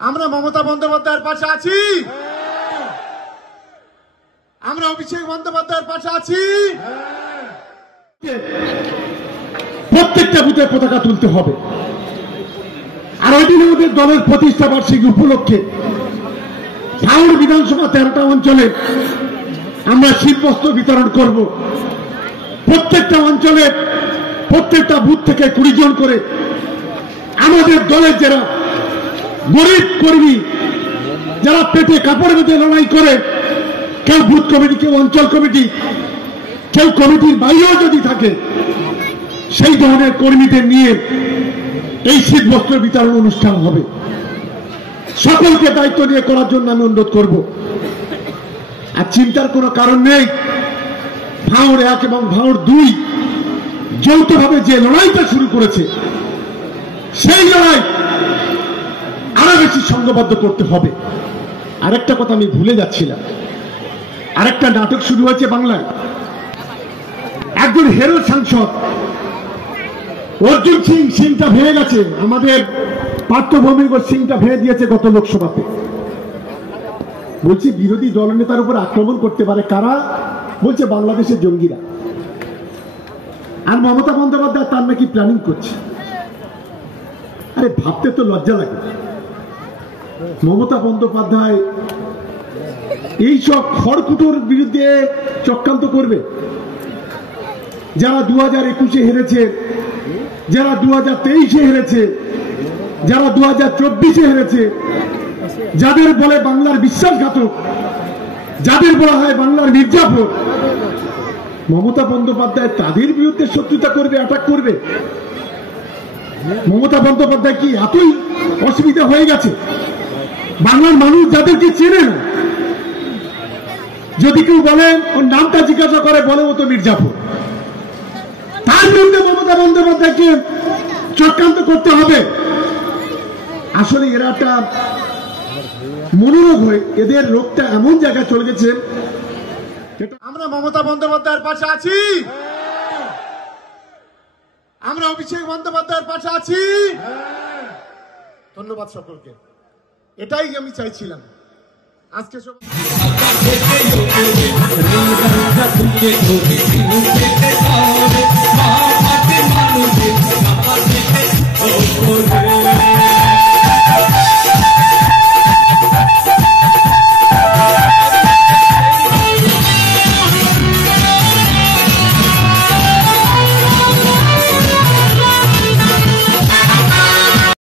আমরা মমতা বন্দ্যোপাধ্যায়ের পাশে আছি, আমরা অভিষেক বন্দ্যোপাধ্যায়ের পাশে আছি। প্রত্যেকটা বুথে পতাকা তুলতে হবে। আর ওই দিন আমাদের দলের প্রতিষ্ঠা বার্ষিকী উপলক্ষে ভাঙড় বিধানসভা 13টা অঞ্চলে আমরা শীতবস্ত্র বিতরণ করব। প্রত্যেকটা অঞ্চলে প্রত্যেকটা বুথ থেকে 20 জন করে আমাদের দলের যারা গরিব কর্মী, যারা পেটে কাপড় বেঁধে লড়াই করে, কেউ বুথ কমিটি, কেউ অঞ্চল কমিটি, কেউ কমিটির বাইরেও যদি থাকে, সেই ধরনের কর্মীদের নিয়ে এই শীতবস্ত্র বিতরণ অনুষ্ঠান হবে। সকলকে দায়িত্ব নিয়ে করার জন্য আমি অনুরোধ করব। আর চিন্তার কোনো কারণ নেই। ভাঙড় 1 এবং ভাঙড় 2 যৌথভাবে যে লড়াইটা শুরু করেছে, সেই লড়াই আরো বেশি সংঘবদ্ধ করতে হবে। আরেকটা কথা আমি ভুলে যাচ্ছিলাম, আরেকটা নাটক শুরু হয়েছে বাংলায়। একজন হেরো সাংসদ অর্জুন সিং, সিংটা ভেঙে গেছে, আমাদের পার্থভূমির সিংটা ভেঙে দিয়েছে গত লোকসভাতে। বলছি বিরোধী দলনেতার উপর আক্রমণ করতে পারে কারা? বলছে বাংলাদেশের জঙ্গিরা। আর মমতা বন্দ্যোপাধ্যায় তার নাকি প্ল্যানিং করছে। আরে ভাবতে তো লজ্জা লাগে। মমতা বন্দ্যোপাধ্যায় এইসব খড়কুটোর বিরুদ্ধে চক্রান্ত করবে। যারা 2021-এ হেরেছে, যারা 2023-এ হেরেছে, যারা 2024-এ হেরেছে, যাদের বলে বাংলার বিশ্বাসঘাতক, যাদের বলা হয় বাংলার মির্জাফর, মমতা বন্দ্যোপাধ্যায় তাদের বিরুদ্ধে শত্রুতা করবে, অ্যাটাক করবে। মমতা বন্দ্যোপাধ্যায় কি এতই অসুবিধা হয়ে গেছে? বাংলার মানুষ যাদেরকে চেনে না, যদি কেউ বলে ওর নামটা জিজ্ঞাসা করে, বলে ও তো মির্জাফর, তার বিরুদ্ধে মমতা বন্দ্যোপাধ্যায়কে চক্রান্ত করতে হবে। আসলে এরা একটা মনোরোগ হয়ে, এদের রোগটা এমন জায়গায় চলে গেছে। আমরা মমতা বন্দ্যোপাধ্যায়ের পাশে আছি, আমরা অভিষেক বন্দ্যোপাধ্যায়ের পাশে আছি। ধন্যবাদ সকলকে। এটাই আমি চাইছিলাম আজকে সব